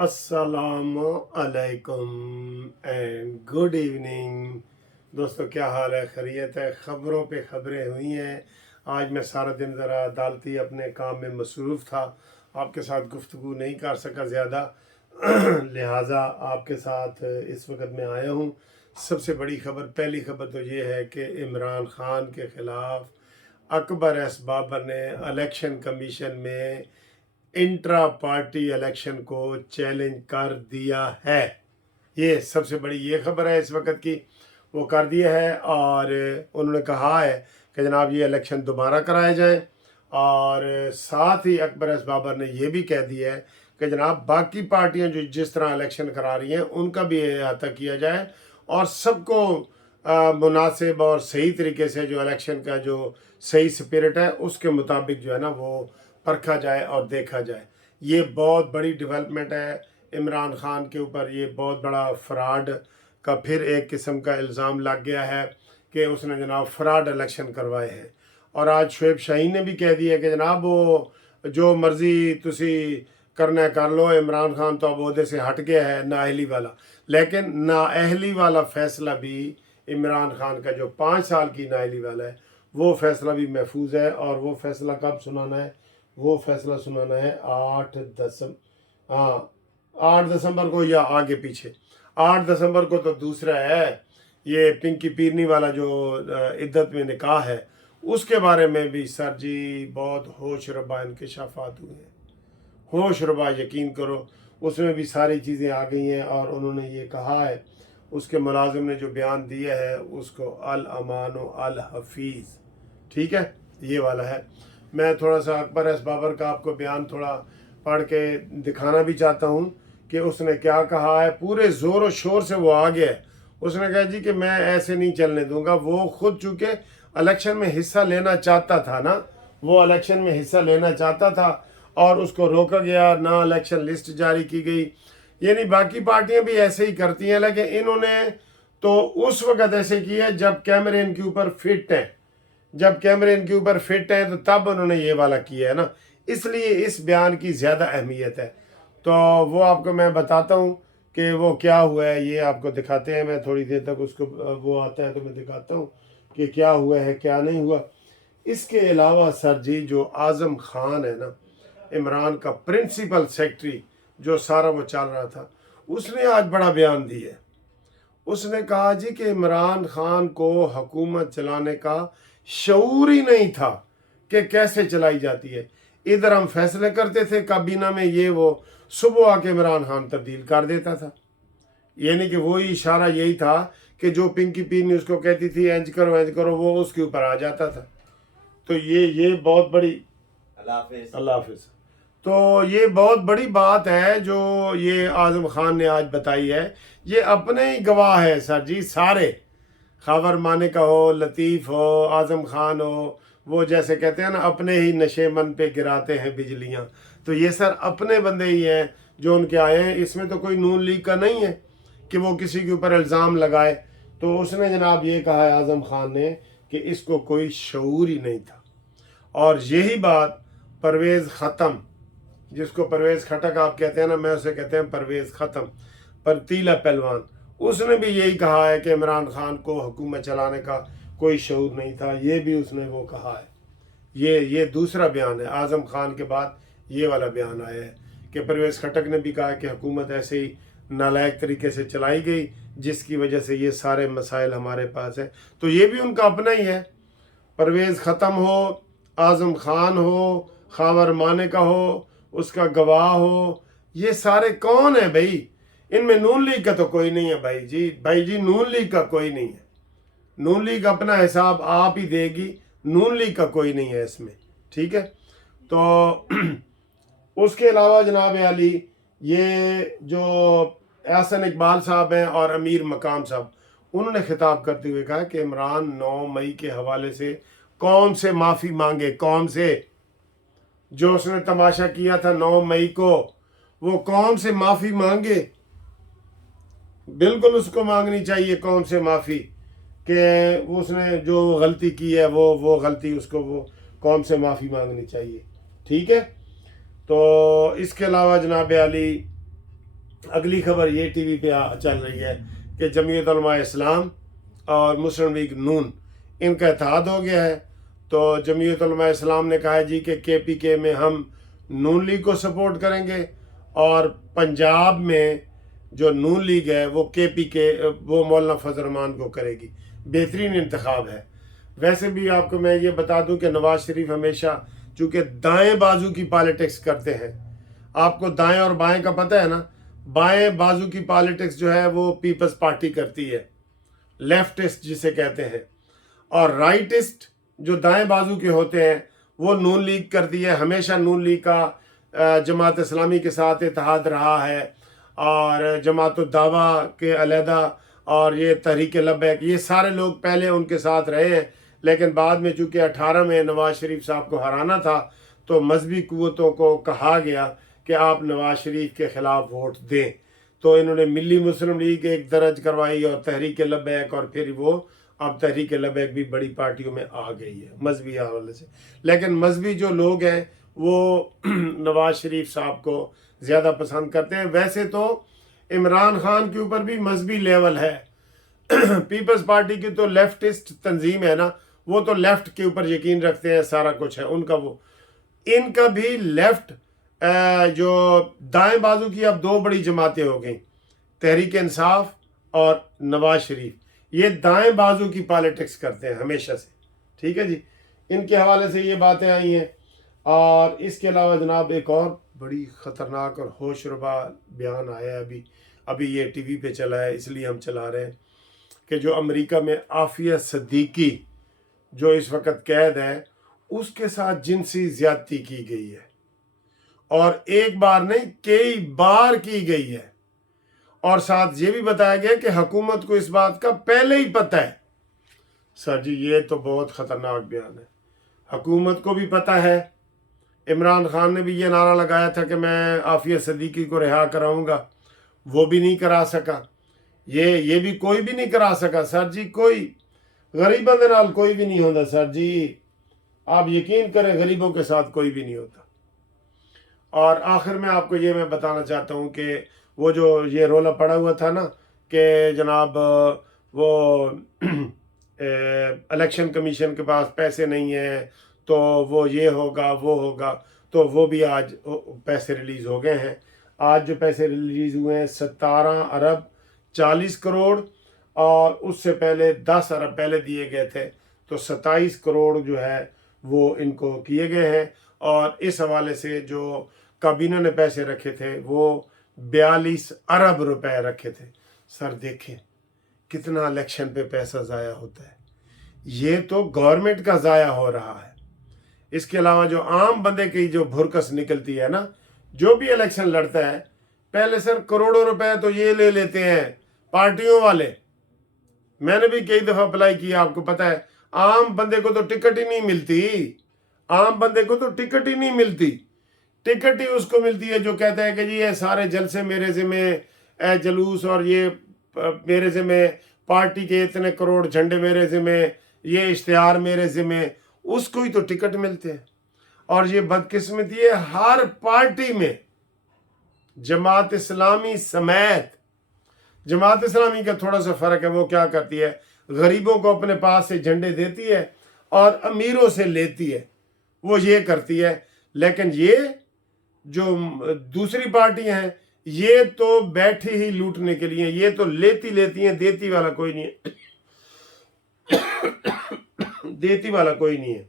अस्सलाम अलैकुम and good evening. दोस्तों, क्या हाल है? खैरियत है? ख़बरों पे ख़बरें हुई हैं। आज मैं सारा दिन ज़रा अदालती अपने काम में मसरूफ़ था, आपके साथ गुफ्तगू नहीं कर सका ज़्यादा लिहाजा आपके साथ इस वक्त मैं आया हूँ। सबसे बड़ी ख़बर, पहली ख़बर तो ये है कि इमरान ख़ान के ख़िलाफ़ अकबर एस बाबर ने इलेक्शन कमीशन में इंट्रा पार्टी इलेक्शन को चैलेंज कर दिया है। ये सबसे बड़ी ये खबर है इस वक्त की, वो कर दिया है। और उन्होंने कहा है कि जनाब ये इलेक्शन दोबारा कराए जाए। और साथ ही अकबर एस बाबर ने यह भी कह दिया है कि जनाब बाकी पार्टियां जो जिस तरह इलेक्शन करा रही हैं उनका भी अहाता किया जाए और सबको मुनासिब और सही तरीके से जो इलेक्शन का जो सही स्पिरिट है उसके मुताबिक जो है ना वो परखा जाए और देखा जाए। ये बहुत बड़ी डेवलपमेंट है। इमरान ख़ान के ऊपर ये बहुत बड़ा फ्रॉड का फिर एक किस्म का इल्ज़ाम लग गया है कि उसने जनाब फ्रॉड इलेक्शन करवाए हैं। और आज शुएब शाहीन ने भी कह दिया कि जनाब वो जो मर्ज़ी तुसी करना कर लो, इमरान ख़ान तो अब ओहदे से हट गया है नाअहली वाला। लेकिन नाअहली वाला फ़ैसला भी इमरान ख़ान का जो 5 साल की नाअहली वाला है वो फ़ैसला भी महफूज है। और वो फ़ैसला कब सुनाना है? वो फैसला सुनाना है 8 दिसंबर को या आगे पीछे। 8 दिसंबर को तो दूसरा है, ये पिंकी पीरनी वाला जो इद्दत में निकाह है उसके बारे में भी सर जी बहुत होश रबा इंकशाफात हुए हैं। होश रबा, यकीन करो उसमें भी सारी चीज़ें आ गई हैं। और उन्होंने ये कहा है, उसके मुलाजिम ने जो बयान दिया है उसको अल अमान अल हफीज़, ठीक है, ये वाला है। मैं थोड़ा सा अकबर एस बाबर का आपको बयान थोड़ा पढ़ के दिखाना भी चाहता हूँ कि उसने क्या कहा है। पूरे ज़ोर और शोर से वो आ गया है। उसने कहा जी कि मैं ऐसे नहीं चलने दूंगा। वो खुद चूँकि इलेक्शन में हिस्सा लेना चाहता था ना, वो इलेक्शन में हिस्सा लेना चाहता था और उसको रोका गया, ना इलेक्शन लिस्ट जारी की गई। यानी बाकी पार्टियां भी ऐसे ही करती हैं, लेकिन इन्होंने तो उस वक्त ऐसे किया जब कैमरे इनके ऊपर फिट हैं। जब कैमरे इनके ऊपर फिट है तो तब उन्होंने ये वाला किया है ना, इसलिए इस बयान की ज़्यादा अहमियत है। तो वो आपको मैं बताता हूँ कि वो क्या हुआ है, ये आपको दिखाते हैं। मैं थोड़ी देर तक उसको वो आता है तो मैं दिखाता हूँ कि क्या हुआ है क्या नहीं हुआ। इसके अलावा सर जी जो आज़म खान है ना, इमरान का प्रिंसिपल सेक्रेटरी जो सारा वो चल रहा था, उसने आज बड़ा बयान दिया है। उसने कहा जी कि इमरान खान को हुकूमत चलाने का शऊर ही नहीं था कि कैसे चलाई जाती है। इधर हम फैसले करते थे काबीना में, ये वो सुबह आके इमरान खान तब्दील कर देता था। यानी कि वही इशारा यही था कि जो पिंकी पीनी उसको कहती थी इंज करो वो उसके ऊपर आ जाता था। तो ये बहुत बड़ी, अल्लाह हाफिज़। तो ये बहुत बड़ी बात है जो ये आज़म खान ने आज बताई है। ये अपने ही गवाह है सर जी सारे, खबर माने का हो, लतीफ़ हो, आज़म खान हो, वो जैसे कहते हैं ना अपने ही नशे मन पे गिराते हैं बिजलियां। तो ये सर अपने बंदे ही हैं जो उनके आए हैं। इसमें तो कोई नून लीग का नहीं है कि वो किसी के ऊपर इल्ज़ाम लगाए। तो उसने जनाब ये कहा है आज़म खान ने कि इसको कोई शऊर ही नहीं था। और यही बात परवेज़ ख़त्म, जिसको परवेज़ खटक आप कहते हैं ना, मैं उसे कहते हैं परवेज़ ख़त्म, परतीला पहलवान, उसने भी यही कहा है कि इमरान खान को हुकूमत चलाने का कोई शऊर नहीं था। ये भी उसने वो कहा है। ये दूसरा बयान है, आज़म खान के बाद ये वाला बयान आया है कि परवेज़ खटक ने भी कहा कि हुकूमत ऐसे ही नालायक तरीके से चलाई गई जिसकी वजह से ये सारे मसाइल हमारे पास है। तो ये भी उनका अपना ही है। परवेज़ ख़त्म हो, आज़म खान हो, खावर माने का हो, उसका गवाह हो, ये सारे कौन है भाई? इनमें नून लीग का तो कोई नहीं है भाई जी नून लीग का कोई नहीं है। नून लीग अपना हिसाब आप ही देगी, नून लीग का कोई नहीं है इसमें, ठीक है। तो उसके अलावा जनाब अली, ये जो एहसन इकबाल साहब हैं और अमीर मकाम साहब, उन्होंने खिताब करते हुए कहा कि इमरान 9 मई के हवाले से कौन से माफ़ी मांगे, कौन से जो उसने तमाशा किया था 9 मई को, वो कौन से माफ़ी मांगे। बिल्कुल उसको मांगनी चाहिए कौन से माफ़ी कि उसने जो गलती की है वो गलती उसको वो कौन से माफ़ी मांगनी चाहिए, ठीक है। तो इसके अलावा जनाब अली अगली खबर ये टीवी पे चल रही है कि जमीयत उलमा इस्लाम और मुस्लिम लीग नून इनका इत्तेहाद हो गया है। तो जमीयत उलमा इस्लाम ने कहा है जी कि KPK में हम नून लीग को सपोर्ट करेंगे और पंजाब में जो नून लीग है वो KPK वो मौलाना फजल रहमान को करेगी। बेहतरीन इंतखाब है। वैसे भी आपको मैं ये बता दूं कि नवाज शरीफ हमेशा चूँकि दाएं बाजू की पॉलिटिक्स करते हैं, आपको दाएं और बाएं का पता है ना, बाएं बाजू की पॉलिटिक्स जो है वो पीपल्स पार्टी करती है, लेफ्टिस्ट जिसे कहते हैं, और राइटिस्ट जो दाएं बाजू के होते हैं वो नून लीग करती है। हमेशा नून लीग का जमात इस्लामी के साथ इत्तेहाद रहा है और जमात दावा के अलहदा और ये तहरीक लब्बैक ये सारे लोग पहले उनके साथ रहे हैं, लेकिन बाद में चूँकि 18 में नवाज शरीफ साहब को हराना था तो मजहबी कुव्वतों को कहा गया कि आप नवाज शरीफ के ख़िलाफ़ वोट दें। तो इन्होंने मिली मुस्लिम लीग एक दर्ज करवाई और तहरीक लब्बैक, और फिर वो अब तहरीक लब्बैक भी बड़ी पार्टियों में आ गई है मजहबी हवाले से। लेकिन मजहबी जो लोग हैं वो नवाज शरीफ साहब को ज़्यादा पसंद करते हैं। वैसे तो इमरान खान के ऊपर भी मजहबी लेवल है। पीपल्स पार्टी की तो लेफ्टिस्ट तंजीम है ना, वो तो लेफ्ट के ऊपर यकीन रखते हैं, सारा कुछ है उनका। वो इनका भी लेफ्ट जो दाएं बाजू की अब दो बड़ी जमातें हो गई, तहरीक इंसाफ और नवाज शरीफ, ये दाएं बाजू की पॉलिटिक्स करते हैं हमेशा से। ठीक है जी, इनके हवाले से ये बातें आई हैं। और इसके अलावा जनाब एक और बड़ी ख़तरनाक और होशरुबा बयान आया है, अभी ये टीवी पे चला है इसलिए हम चला रहे हैं, कि जो अमेरिका में आफिया सिद्दीकी जो इस वक्त कैद है उसके साथ जिनसी ज़्यादती की गई है, और एक बार नहीं कई बार की गई है। और साथ ये भी बताया गया कि हुकूमत को इस बात का पहले ही पता है। सर जी ये तो बहुत ख़तरनाक बयान है। हुकूमत को भी पता है, इमरान खान ने भी ये नारा लगाया था कि मैं आफिया सिद्दीकी को रिहा कराऊंगा, वो भी नहीं करा सका। ये भी कोई भी नहीं करा सका सर जी, कोई गरीबों के नाल कोई भी नहीं होता सर जी, आप यकीन करें गरीबों के साथ कोई भी नहीं होता। और आखिर में आपको ये मैं बताना चाहता हूँ कि वो जो ये रोला पड़ा हुआ था ना कि जनाब वो इलेक्शन कमीशन के पास पैसे नहीं है तो वो ये होगा वो होगा, तो वो भी आज पैसे रिलीज़ हो गए हैं। आज जो पैसे रिलीज़ हुए हैं 17 अरब 40 करोड़, और उससे पहले 10 अरब पहले दिए गए थे, तो 27 करोड़ जो है वो इनको किए गए हैं। और इस हवाले से जो काबीना ने पैसे रखे थे वो 42 अरब रुपए रखे थे। सर देखें कितना इलेक्शन पे पैसा ज़ाया होता है, ये तो गवर्नमेंट का ज़ाया हो रहा है। इसके अलावा जो आम बंदे की जो भुरकस निकलती है ना, जो भी इलेक्शन लड़ता है पहले सर करोड़ों रुपए तो ये ले लेते हैं पार्टियों वाले। मैंने भी कई दफ़ा अप्लाई किया, आपको पता है, आम बंदे को तो टिकट ही नहीं मिलती, आम बंदे को तो टिकट ही नहीं मिलती। टिकट ही उसको मिलती है जो कहता है कि जी ये सारे जलसे मेरे ज़िम्मे, जलूस और ये मेरे ज़िम्मे, पार्टी के इतने करोड़ झंडे मेरे ज़िम्मे, ये इश्तिहार मेरे ज़िम्मे, उसको ही तो टिकट मिलते हैं। और ये बदकिस्मती है हर पार्टी में, जमात इस्लामी समेत। जमात इस्लामी का थोड़ा सा फ़र्क है, वो क्या करती है, गरीबों को अपने पास से झंडे देती है और अमीरों से लेती है, वो ये करती है। लेकिन ये जो दूसरी पार्टियां हैं ये तो बैठी ही लूटने के लिए, ये तो लेती लेती हैं, देती वाला कोई नहीं है। देती वाला कोई नहीं है।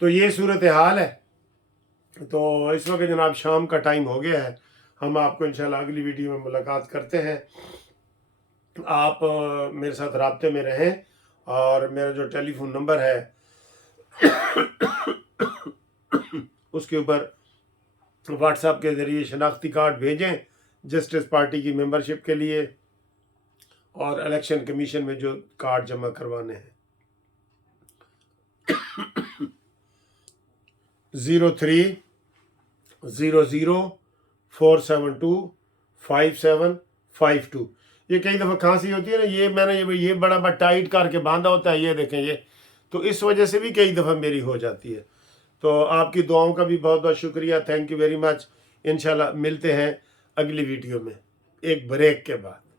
तो ये सूरत हाल है। तो इस वक्त जनाब शाम का टाइम हो गया है, हम आपको इंशाल्लाह अगली वीडियो में मुलाकात करते हैं। आप मेरे साथ राब्ते में रहें, और मेरा जो टेलीफोन नंबर है उसके ऊपर व्हाट्सएप के ज़रिए शनाख्ती कार्ड भेजें जस्टिस पार्टी की मेंबरशिप के लिए, और इलेक्शन कमीशन में जो कार्ड जमा करवाने हैं। 030047257552। ये कई दफ़ा खांसी होती है ना, ये मैंने ये बड़ा टाइट करके बांधा होता है, ये देखें ये, तो इस वजह से भी कई दफ़ा मेरी हो जाती है। तो आपकी दुआओं का भी बहुत बहुत शुक्रिया, थैंक यू वेरी मच। انشاءاللہ ملتے ہیں اگلی ویڈیو میں ایک بریک کے بعد.